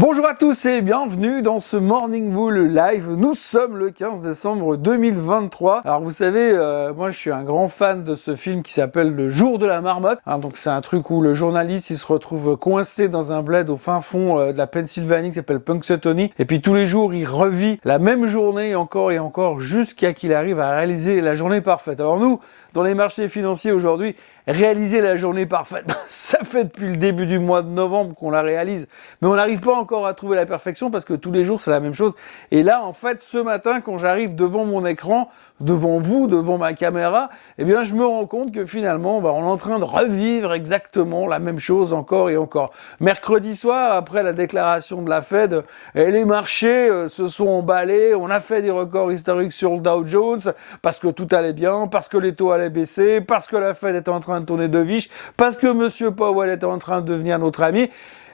Bonjour à tous et bienvenue dans ce Morning Bull Live. Nous sommes le 15 décembre 2023. Alors vous savez, moi je suis un grand fan de ce film qui s'appelle Le Jour de la Marmotte. Donc c'est un truc où le journaliste il se retrouve coincé dans un bled au fin fond de la Pennsylvanie qui s'appelle Punxsutawney. Et puis tous les jours il revit la même journée encore et encore jusqu'à qu'il arrive à réaliser la journée parfaite. Alors nous, dans les marchés financiers aujourd'hui, réaliser la journée parfaite, ça fait depuis le début du mois de novembre qu'on la réalise, mais on n'arrive pas encore à trouver la perfection parce que tous les jours c'est la même chose. Et là, en fait, ce matin, quand j'arrive devant mon écran, devant vous, devant ma caméra, eh bien, je me rends compte que finalement, on est en train de revivre exactement la même chose encore et encore. Mercredi soir, après la déclaration de la Fed, les marchés se sont emballés, on a fait des records historiques sur le Dow Jones parce que tout allait bien, parce que les taux allaient baisser, parce que la Fed était en train de tourner de viche, parce que Monsieur Powell était en train de devenir notre ami.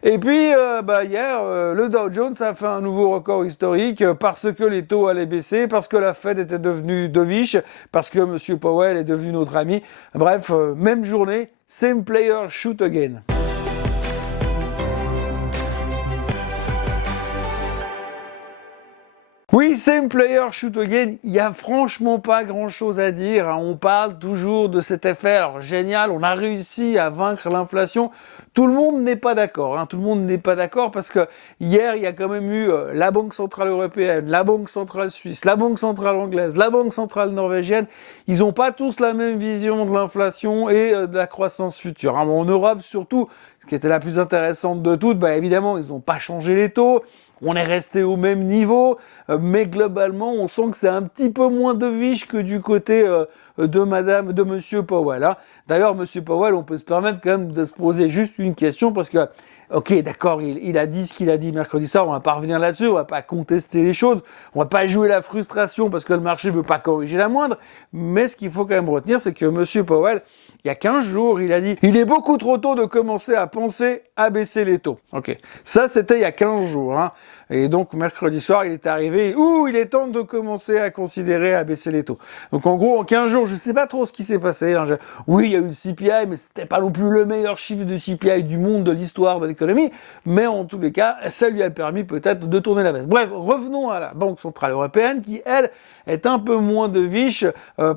Et puis, hier, le Dow Jones a fait un nouveau record historique parce que les taux allaient baisser, parce que la Fed était devenue dovish, parce que Monsieur Powell est devenu notre ami. Bref, même journée, same player shoot again. Oui, same player shoot again, il n'y a franchement pas grand-chose à dire. On parle toujours de cet effet, alors génial, on a réussi à vaincre l'inflation. Tout le monde n'est pas d'accord, tout le monde n'est pas d'accord parce que hier, il y a quand même eu la Banque Centrale Européenne, la Banque Centrale Suisse, la Banque Centrale Anglaise, la Banque Centrale Norvégienne. Ils n'ont pas tous la même vision de l'inflation et de la croissance future. En Europe, surtout, ce qui était la plus intéressante de toutes, évidemment, ils n'ont pas changé les taux. On est resté au même niveau, mais globalement, on sent que c'est un petit peu moins de viche que du côté de Monsieur Powell. D'ailleurs, Monsieur Powell, on peut se permettre quand même de se poser juste une question parce que, ok, d'accord, il a dit ce qu'il a dit mercredi soir, on va pas revenir là-dessus, on va pas contester les choses, on va pas jouer la frustration parce que le marché veut pas corriger la moindre, mais ce qu'il faut quand même retenir, c'est que Monsieur Powell, il y a 15 jours, il a dit « Il est beaucoup trop tôt de commencer à penser à baisser les taux. » Ok, ça c'était il y a 15 jours. Et donc mercredi soir, il est arrivé « il est temps de commencer à considérer à baisser les taux. » Donc en gros, en 15 jours, je sais pas trop ce qui s'est passé. Oui, il y a eu le CPI, mais c'était pas non plus le meilleur chiffre de CPI du monde, de l'histoire de l'économie. Mais en tous les cas, ça lui a permis peut-être de tourner la veste. Bref, revenons à la Banque Centrale Européenne qui, elle, est un peu moins de viche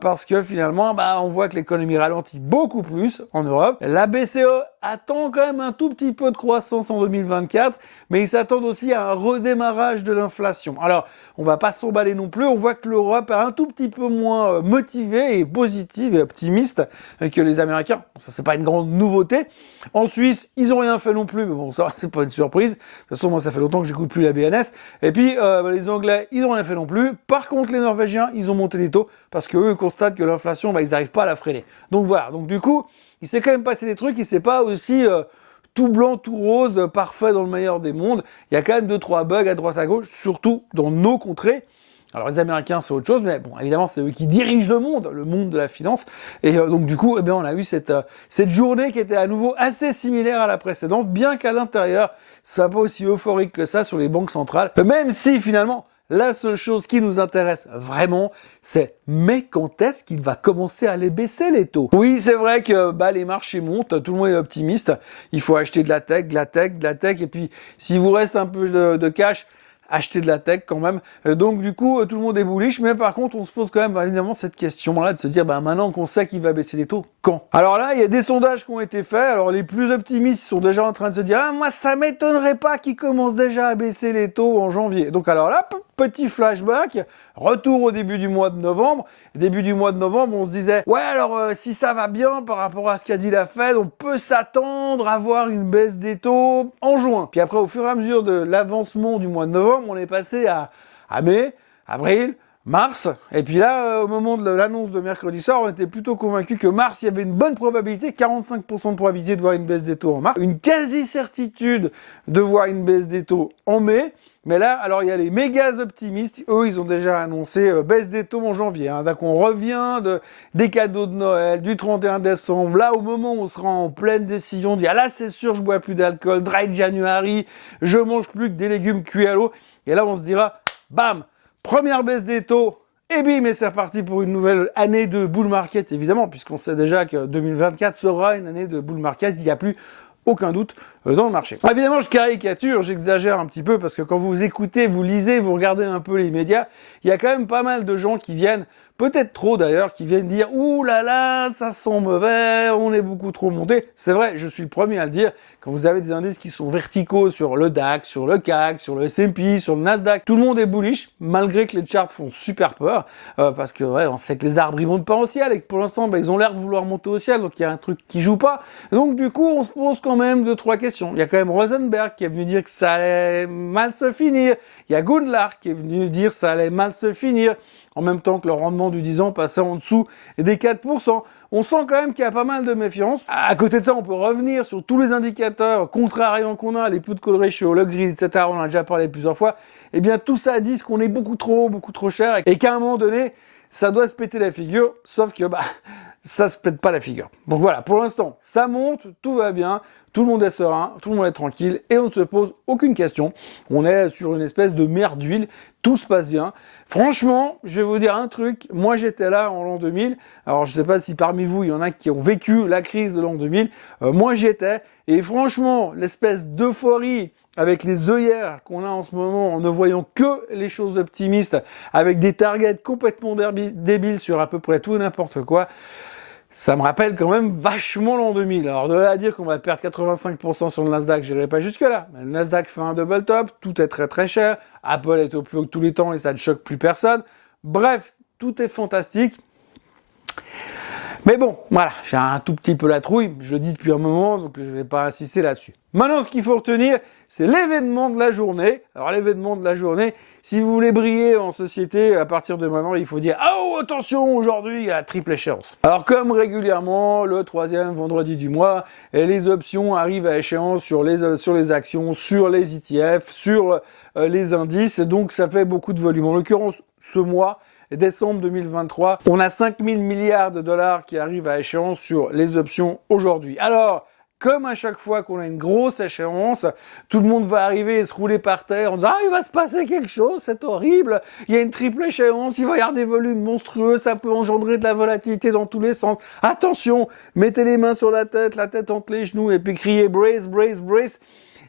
parce que finalement, on voit que l'économie ralentit beaucoup plus en Europe. La BCE attend quand même un tout petit peu de croissance en 2024, mais ils s'attendent aussi à un redémarrage de l'inflation. Alors, on va pas s'emballer non plus, on voit que l'Europe est un tout petit peu moins motivée et positive et optimiste que les Américains. Ça, c'est pas une grande nouveauté. En Suisse, ils ont rien fait non plus, mais bon, ça, c'est pas une surprise. De toute façon, moi, ça fait longtemps que j'écoute plus la BNS. Et puis, les Anglais, ils ont rien fait non plus. Par contre, les Norvégiens, ils ont monté les taux parce qu'eux constatent que l'inflation, ils n'arrivent pas à la freiner. Donc voilà. Donc du coup, il s'est quand même passé des trucs, il s'est pas aussi tout blanc, tout rose, parfait dans le meilleur des mondes. Il y a quand même 2-3 bugs à droite à gauche, surtout dans nos contrées. Alors les Américains c'est autre chose, mais bon évidemment c'est eux qui dirigent le monde de la finance. Et donc du coup on a eu cette journée qui était à nouveau assez similaire à la précédente, bien qu'à l'intérieur ça soit pas aussi euphorique que ça sur les banques centrales. Même si finalement la seule chose qui nous intéresse vraiment, c'est mais quand est-ce qu'il va commencer à les baisser les taux? Oui, c'est vrai que les marchés montent, tout le monde est optimiste. Il faut acheter de la tech, et puis s'il vous reste un peu de cash, acheter de la tech quand même. Donc du coup, tout le monde est bullish, mais par contre, on se pose quand même évidemment cette question-là de se dire, maintenant qu'on sait qu'il va baisser les taux, quand? Alors là, il y a des sondages qui ont été faits. Alors les plus optimistes sont déjà en train de se dire, moi ça m'étonnerait pas qu'ils commencent déjà à baisser les taux en janvier. Donc alors là, petit flashback, retour au début du mois de novembre. Début du mois de novembre, on se disait, ouais alors si ça va bien par rapport à ce qu'a dit la Fed, on peut s'attendre à voir une baisse des taux en juin. Puis après, au fur et à mesure de l'avancement du mois de novembre, on est passé à mai, avril, mars, et puis là, au moment de l'annonce de mercredi soir, on était plutôt convaincu que mars, il y avait une bonne probabilité, 45% de probabilité de voir une baisse des taux en mars, une quasi-certitude de voir une baisse des taux en mai, mais là, alors il y a les méga optimistes, eux, ils ont déjà annoncé baisse des taux en janvier. Donc on revient des cadeaux de Noël, du 31 décembre, là au moment où on sera en pleine décision, de dire là c'est sûr, je bois plus d'alcool, dry January, je mange plus que des légumes cuits à l'eau, et là on se dira, bam, première baisse des taux, et bim, et c'est reparti pour une nouvelle année de bull market, évidemment, puisqu'on sait déjà que 2024 sera une année de bull market, il n'y a plus aucun doute dans le marché. Évidemment, je caricature, j'exagère un petit peu parce que quand vous écoutez, vous lisez, vous regardez un peu les médias, il y a quand même pas mal de gens qui viennent, peut-être trop d'ailleurs, qui viennent dire « Ouh là là, ça sent mauvais, on est beaucoup trop monté ». C'est vrai, je suis le premier à le dire, quand vous avez des indices qui sont verticaux sur le DAX, sur le CAC, sur le S&P, sur le Nasdaq, tout le monde est bullish, malgré que les charts font super peur, parce que ouais, on sait que les arbres ils montent pas au ciel et que pour l'instant, ils ont l'air de vouloir monter au ciel, donc il y a un truc qui joue pas. Donc du coup, on se pose quand même 2-3 questions. Il y a quand même Rosenberg qui est venu dire que ça allait mal se finir. Il y a Gundlach qui est venu dire que ça allait mal se finir, en même temps que le rendement du 10 ans passait en dessous des 4%. On sent quand même qu'il y a pas mal de méfiance. À côté de ça, on peut revenir sur tous les indicateurs contrariants qu'on a, les put call ratio, le grid, etc. On en a déjà parlé plusieurs fois. Eh bien, tout ça dit qu'on est beaucoup trop cher et qu'à un moment donné, ça doit se péter la figure, sauf que ça se pète pas la figure. Donc voilà, pour l'instant, ça monte, tout va bien, tout le monde est serein, tout le monde est tranquille et on ne se pose aucune question. On est sur une espèce de mer d'huile, tout se passe bien. Franchement, je vais vous dire un truc, moi j'étais là en l'an 2000, alors je ne sais pas si parmi vous il y en a qui ont vécu la crise de l'an 2000, moi j'y étais, et franchement, l'espèce d'euphorie avec les œillères qu'on a en ce moment en ne voyant que les choses optimistes, avec des targets complètement débiles sur à peu près tout et n'importe quoi, ça me rappelle quand même vachement l'an 2000. Alors de là à dire qu'on va perdre 85% sur le Nasdaq, je n'irai pas jusque-là. Mais le Nasdaq fait un double top, tout est très cher, Apple est au plus haut de tous les temps et ça ne choque plus personne. Bref, tout est fantastique. Mais bon, voilà, j'ai un tout petit peu la trouille, je le dis depuis un moment, donc je ne vais pas insister là-dessus. Maintenant, ce qu'il faut retenir, c'est l'événement de la journée. Alors l'événement de la journée, si vous voulez briller en société, à partir de maintenant, il faut dire « Oh, attention, aujourd'hui, il y a la triple échéance ». Alors comme régulièrement, le 3e vendredi du mois, les options arrivent à échéance sur les actions, sur les ETF, sur les indices, donc ça fait beaucoup de volume. En l'occurrence, ce mois, décembre 2023, on a 5 000 milliards de dollars qui arrivent à échéance sur les options aujourd'hui. Alors, comme à chaque fois qu'on a une grosse échéance, tout le monde va arriver et se rouler par terre en disant « Ah, il va se passer quelque chose, c'est horrible, il y a une triple échéance, il va y avoir des volumes monstrueux, ça peut engendrer de la volatilité dans tous les sens. Attention, mettez les mains sur la tête entre les genoux et puis criez « Brace, brace, brace ».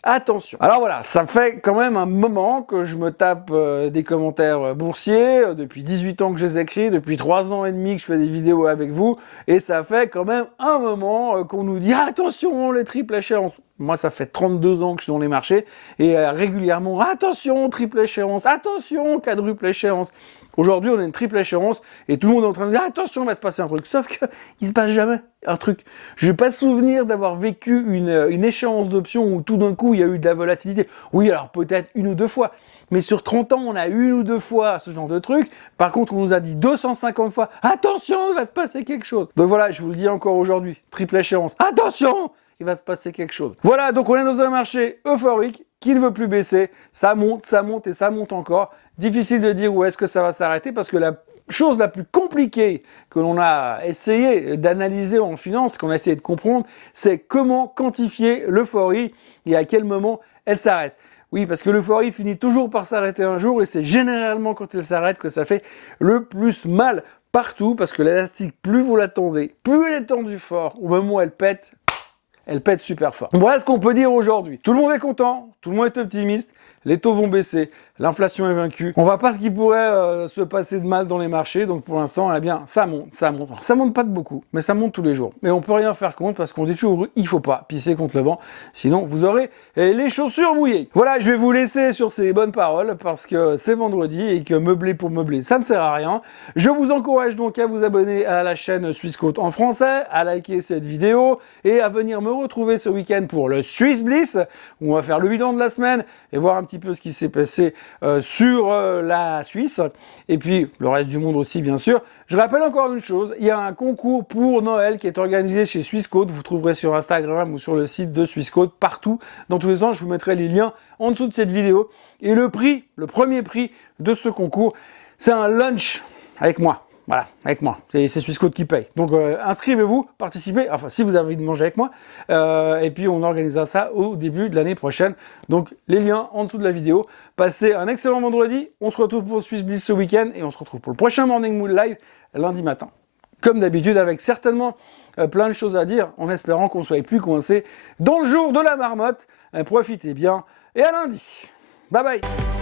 Attention. Alors voilà, ça fait quand même un moment que je me tape des commentaires boursiers, depuis 18 ans que je les écris, depuis 3 ans et demi que je fais des vidéos avec vous, et ça fait quand même un moment qu'on nous dit « Attention, les triples échéances ». Moi, ça fait 32 ans que je suis dans les marchés, et régulièrement « Attention, triple échéance, attention, quadruple échéance ». Aujourd'hui, on a une triple échéance et tout le monde est en train de dire attention, il va se passer un truc. Sauf que il se passe jamais un truc. Je n'ai pas souvenir d'avoir vécu une échéance d'options où tout d'un coup il y a eu de la volatilité. Oui, alors peut-être 1 ou 2 fois. Mais sur 30 ans, on a 1 ou 2 fois ce genre de truc. Par contre, on nous a dit 250 fois attention, il va se passer quelque chose. Donc voilà, je vous le dis encore aujourd'hui, triple échéance. Attention, il va se passer quelque chose. Voilà, donc on est dans un marché euphorique qui ne veut plus baisser. Ça monte et ça monte encore. Difficile de dire où est-ce que ça va s'arrêter parce que la chose la plus compliquée que l'on a essayé d'analyser en finance, qu'on a essayé de comprendre, c'est comment quantifier l'euphorie et à quel moment elle s'arrête. Oui, parce que l'euphorie finit toujours par s'arrêter un jour et c'est généralement quand elle s'arrête que ça fait le plus mal partout parce que l'élastique, plus vous l'attendez, plus elle est tendue fort, au moment où elle pète super fort. Voilà ce qu'on peut dire aujourd'hui. Tout le monde est content, tout le monde est optimiste, les taux vont baisser, l'inflation est vaincue. On voit pas ce qui pourrait se passer de mal dans les marchés, donc pour l'instant, eh bien, ça monte. Ça monte pas de beaucoup, mais ça monte tous les jours. Mais on peut rien faire contre parce qu'on dit toujours, il faut pas pisser contre le vent, sinon vous aurez les chaussures mouillées. Voilà, je vais vous laisser sur ces bonnes paroles parce que c'est vendredi et que meubler pour meubler, ça ne sert à rien. Je vous encourage donc à vous abonner à la chaîne Swissquote en français, à liker cette vidéo et à venir me retrouver ce week-end pour le Swiss Bliss, où on va faire le bilan de la semaine et voir un petit peu ce qui s'est passé sur la Suisse, et puis le reste du monde aussi bien sûr. Je rappelle encore une chose, il y a un concours pour Noël qui est organisé chez Swissquote, vous trouverez sur Instagram ou sur le site de Swissquote, partout, dans tous les sens, je vous mettrai les liens en dessous de cette vidéo. Et le prix, le premier prix de ce concours, c'est un lunch avec moi. Voilà, avec moi. C'est Swissquote qui paye. Donc inscrivez-vous, participez, enfin si vous avez envie de manger avec moi, et puis on organisera ça au début de l'année prochaine. Donc les liens en dessous de la vidéo. Passez un excellent vendredi, on se retrouve pour Swiss Bliss ce week-end, et on se retrouve pour le prochain Morning Mood Live lundi matin. comme d'habitude, avec certainement plein de choses à dire, en espérant qu'on ne soit plus coincé dans le jour de la marmotte. Profitez bien et à lundi. Bye bye.